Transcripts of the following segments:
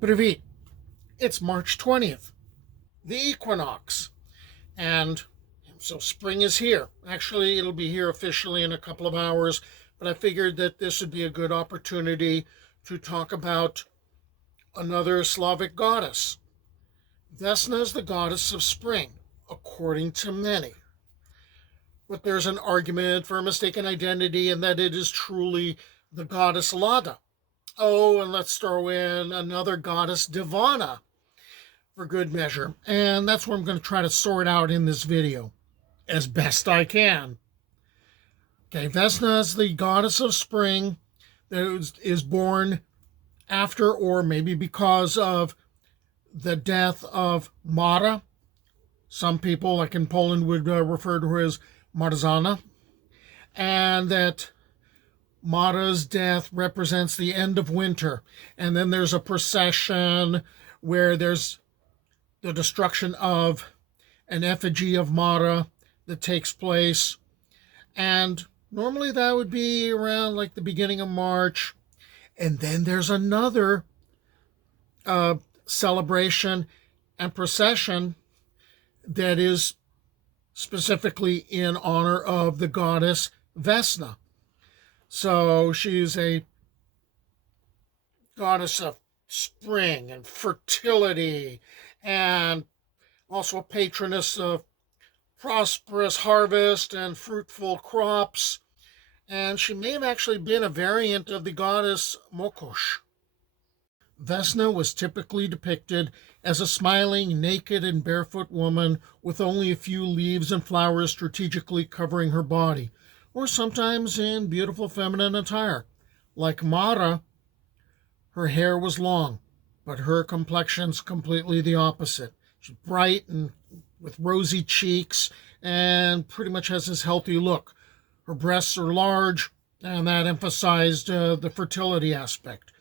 Привет! It's March 20th, the equinox, and so spring is here. Actually, it'll be here officially in a couple of hours, but I figured that this would be a good opportunity to talk about another Slavic goddess. Vesna is the goddess of spring, according to many. But there's an argument for a mistaken identity and that it is truly the goddess Lada. Oh, and let's throw in another goddess, Devana, for good measure. And that's what I'm going to try to sort out in this video as best I can. Okay, Vesna is the goddess of spring that is born after or maybe because of the death of Mara. Some people, like in Poland, would refer to her as Marzana. And that Mara's death represents the end of winter. And then there's a procession where there's the destruction of an effigy of Mara that takes place. And normally that would be around like the beginning of March. And then there's another celebration and procession that is specifically in honor of the goddess Vesna. So she's a goddess of spring and fertility, and also a patroness of prosperous harvest and fruitful crops. And she may have actually been a variant of the goddess Mokosh. Vesna was typically depicted as a smiling, naked, and barefoot woman with only a few leaves and flowers strategically covering her body, or sometimes in beautiful feminine attire. Like Mara, her hair was long, but her complexion's completely the opposite. She's bright and with rosy cheeks and pretty much has this healthy look. Her breasts are large, and that emphasized the fertility aspect.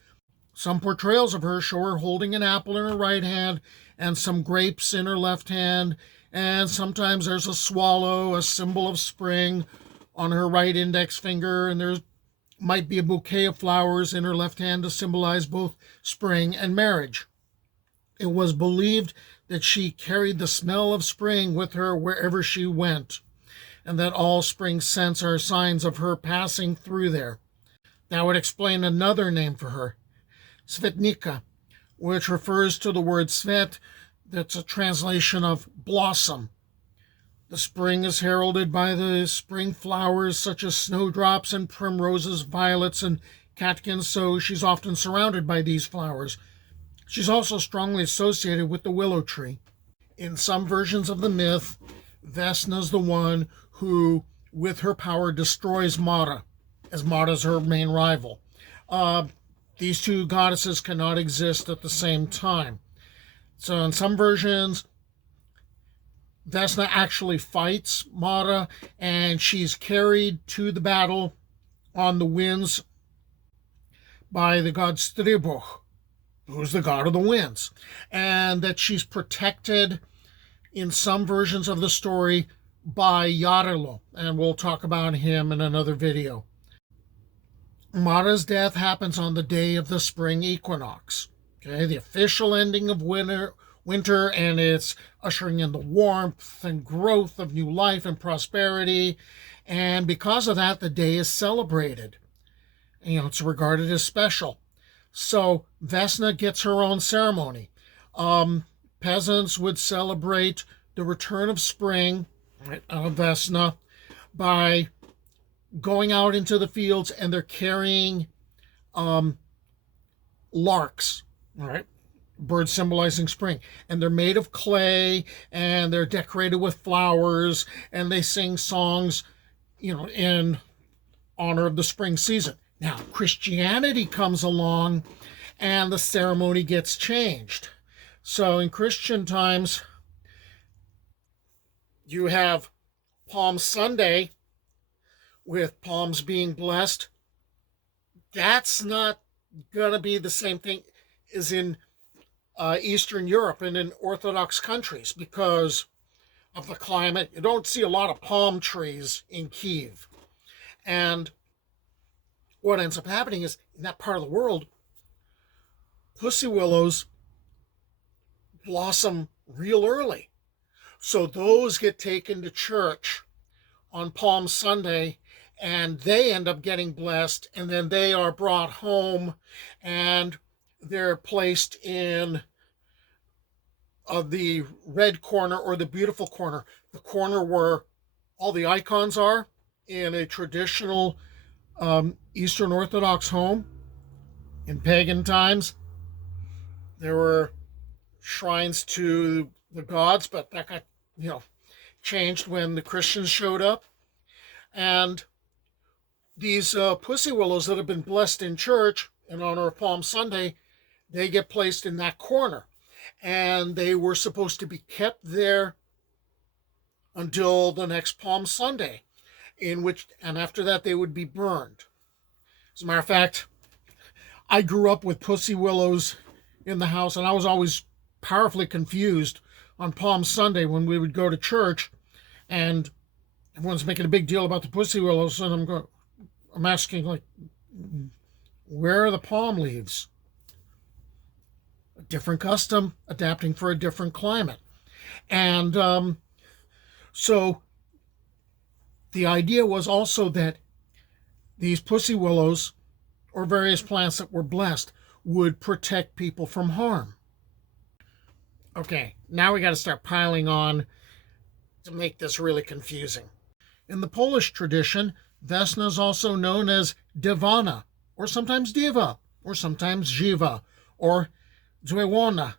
Some portrayals of her show her holding an apple in her right hand and some grapes in her left hand, and sometimes there's a swallow, a symbol of spring, on her right index finger, and there might be a bouquet of flowers in her left hand to symbolize both spring and marriage. It was believed that she carried the smell of spring with her wherever she went, and that all spring scents are signs of her passing through there. That would explain another name for her, Svetnika, which refers to the word svet, that's a translation of blossom. The spring is heralded by the spring flowers such as snowdrops and primroses, violets, and catkins, so she's often surrounded by these flowers. She's also strongly associated with the willow tree. In some versions of the myth, Vesna's the one who, with her power, destroys Mara, as Mara's her main rival. These two goddesses cannot exist at the same time. So in some versions, Vesna actually fights Mara, and she's carried to the battle on the winds by the god Striboch, who's the god of the winds, and that she's protected in some versions of the story by Yarilo, and we'll talk about him in another video. Mara's death happens on the day of the spring equinox, okay, the official ending of winter, and it's ushering in the warmth and growth of new life and prosperity. And because of that, the day is celebrated. It's regarded as special. So Vesna gets her own ceremony. Peasants would celebrate the return of spring, Vesna, by going out into the fields, and they're carrying larks, all right, birds symbolizing spring, and they're made of clay, and they're decorated with flowers, and they sing songs, in honor of the spring season. Now, Christianity comes along, and the ceremony gets changed. So in Christian times, you have Palm Sunday, with palms being blessed. That's not going to be the same thing as in Eastern Europe and in Orthodox countries because of the climate. You don't see a lot of palm trees in Kiev. And what ends up happening is in that part of the world, pussy willows blossom real early. So those get taken to church on Palm Sunday, and they end up getting blessed, and then they are brought home and they're placed in the red corner or the beautiful corner, the corner where all the icons are in a traditional Eastern Orthodox home. In pagan times, there were shrines to the gods, but that got, changed when the Christians showed up. And these pussy willows that have been blessed in church in honor of Palm Sunday, they get placed in that corner. And they were supposed to be kept there until the next Palm Sunday, and after that they would be burned. As a matter of fact, I grew up with pussy willows in the house, and I was always powerfully confused on Palm Sunday when we would go to church, and everyone's making a big deal about the pussy willows, and I'm asking, like, where are the palm leaves? A different custom, adapting for a different climate. And so the idea was also that these pussy willows or various plants that were blessed would protect people from harm. Okay, now we got to start piling on to make this really confusing. In the Polish tradition, Vesna is also known as Devana, or sometimes Diva, or sometimes Jiva, or Dziełona,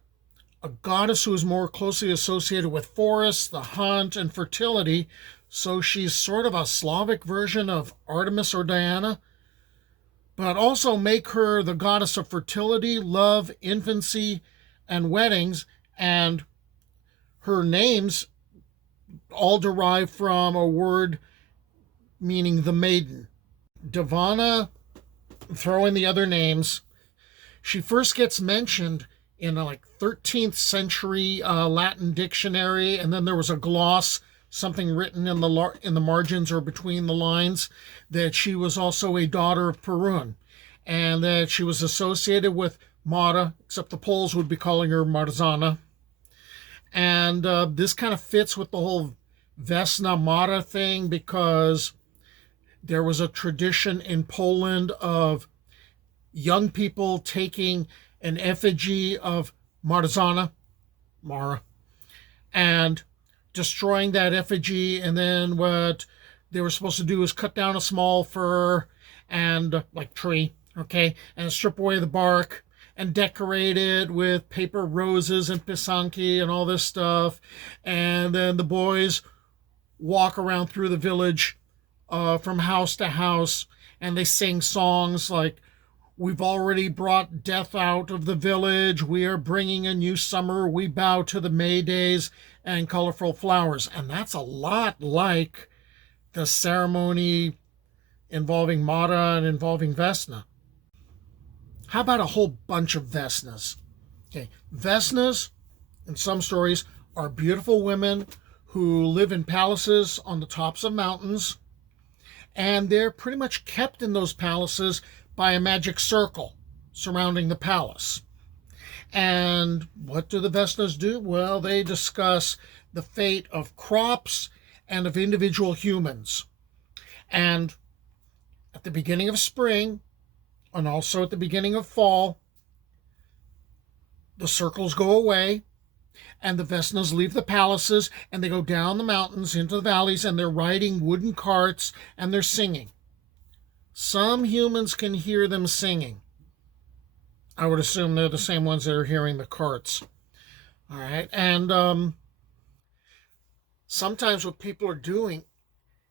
a goddess who is more closely associated with forests, the hunt, and fertility, so she's sort of a Slavic version of Artemis or Diana, but also make her the goddess of fertility, love, infancy, and weddings, and her names all derive from a word meaning the maiden. Devana, throw in the other names, she first gets mentioned in a 13th century Latin dictionary, and then there was a gloss, something written in the margins or between the lines, that she was also a daughter of Perun, and that she was associated with Mara, except the Poles would be calling her Marzana. And this kind of fits with the whole Vesna Mara thing, because there was a tradition in Poland of young people taking an effigy of Marzana, Mara, and destroying that effigy, and then what they were supposed to do is cut down a small fir and tree, okay, and strip away the bark and decorate it with paper roses and pisanki and all this stuff, and then the boys walk around through the village from house to house, and they sing songs like, "We've already brought death out of the village. We are bringing a new summer. We bow to the May days and colorful flowers." And that's a lot like the ceremony involving Mara and involving Vesna. How about a whole bunch of Vesnas? Okay, Vesnas, in some stories, are beautiful women who live in palaces on the tops of mountains, and they're pretty much kept in those palaces by a magic circle surrounding the palace. And what do the Vesnas do? Well, they discuss the fate of crops and of individual humans. And at the beginning of spring, and also at the beginning of fall, the circles go away, and the Vesnas leave the palaces, and they go down the mountains into the valleys, and they're riding wooden carts, and they're singing. Some humans can hear them singing. I would assume they're the same ones that are hearing the carts. All right, and sometimes what people are doing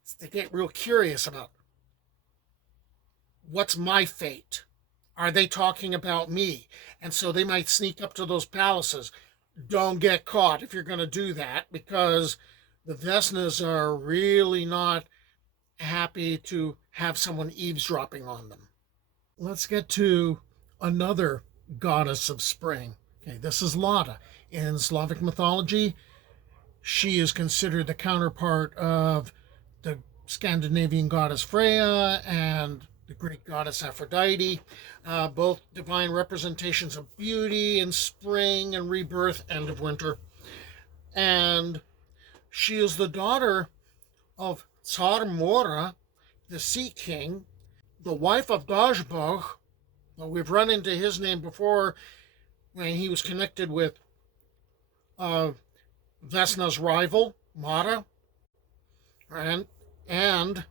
is they get real curious about, what's my fate? Are they talking about me? And so they might sneak up to those palaces. Don't get caught if you're going to do that, because the Vesnas are really not happy to have someone eavesdropping on them. Let's get to another goddess of spring. Okay, this is Lada. In Slavic mythology, she is considered the counterpart of the Scandinavian goddess Freya and the Greek goddess Aphrodite, both divine representations of beauty and spring and rebirth, end of winter. And she is the daughter of Tsar Mora, the Sea King, the wife of Dajbog. Well, we've run into his name before when he was connected with Vesna's rival, Mara. And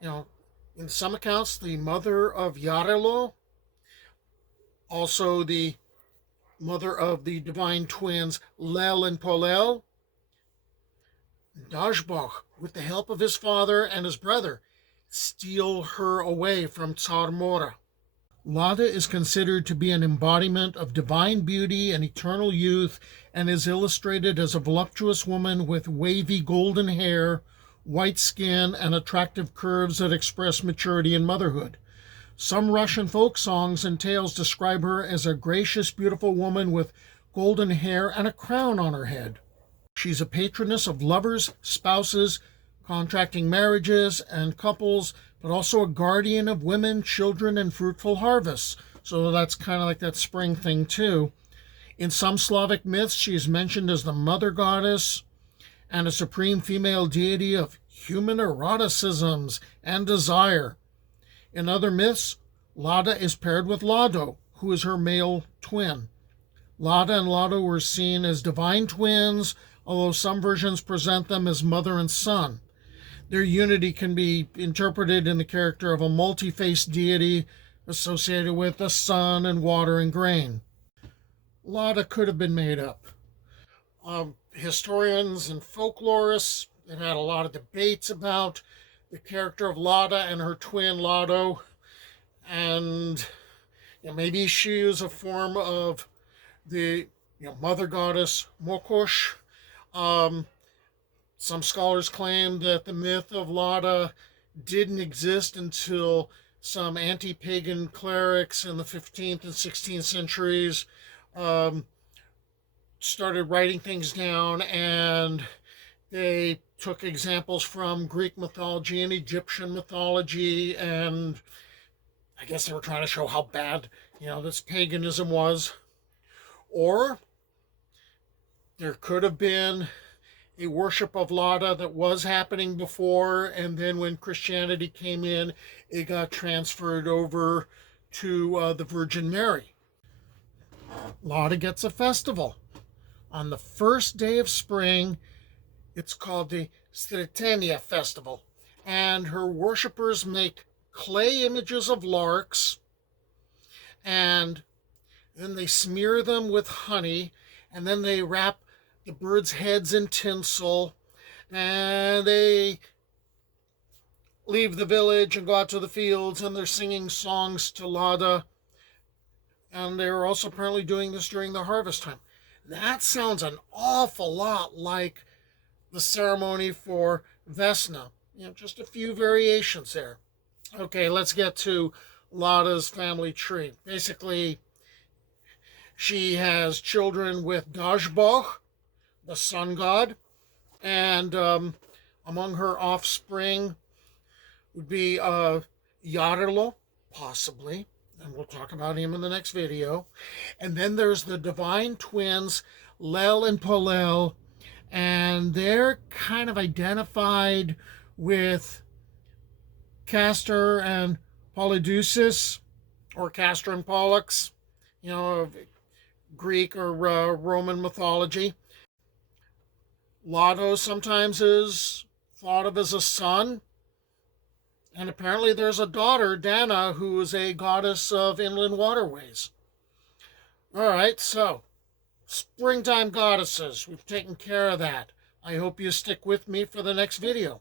in some accounts, the mother of Yarilo, also the mother of the divine twins Lel and Polel. Dajbog, with the help of his father and his brother, steal her away from Tsar Mora. Lada is considered to be an embodiment of divine beauty and eternal youth, and is illustrated as a voluptuous woman with wavy golden hair, white skin, and attractive curves that express maturity and motherhood. Some Russian folk songs and tales describe her as a gracious, beautiful woman with golden hair and a crown on her head. She's a patroness of lovers, spouses, contracting marriages, and couples, but also a guardian of women, children, and fruitful harvests. So that's kind of like that spring thing, too. In some Slavic myths, she is mentioned as the mother goddess and a supreme female deity of human eroticisms and desire. In other myths, Lada is paired with Lado, who is her male twin. Lada and Lado were seen as divine twins, although some versions present them as mother and son. Their unity can be interpreted in the character of a multi-faced deity associated with the sun and water and grain. Lada could have been made up. Historians and folklorists have had a lot of debates about the character of Lada and her twin Lado, and maybe she is a form of the mother goddess Mokosh. Some scholars claim that the myth of Lada didn't exist until some anti-pagan clerics in the 15th and 16th centuries started writing things down, and they took examples from Greek mythology and Egyptian mythology, and I guess they were trying to show how bad, this paganism was. Or there could have been a worship of Lada that was happening before, and then when Christianity came in, it got transferred over to the Virgin Mary. Lada gets a festival. On the first day of spring, it's called the Stretenia Festival, and her worshippers make clay images of larks, and then they smear them with honey, and then they wrap the birds' heads in tinsel, and they leave the village and go out to the fields, and they're singing songs to Lada, and they're also apparently doing this during the harvest time. That sounds an awful lot like the ceremony for Vesna. Just a few variations there. Okay, let's get to Lada's family tree. Basically, she has children with Dajbog, the sun god, and among her offspring would be Yarilo, possibly, and we'll talk about him in the next video. And then there's the divine twins, Lel and Polel, and they're kind of identified with Castor and Polydeuces, or Castor and Pollux, of Greek or Roman mythology. Lado sometimes is thought of as a son, and apparently there's a daughter, Dana, who is a goddess of inland waterways. All right, so springtime goddesses, we've taken care of that. I hope you stick with me for the next video.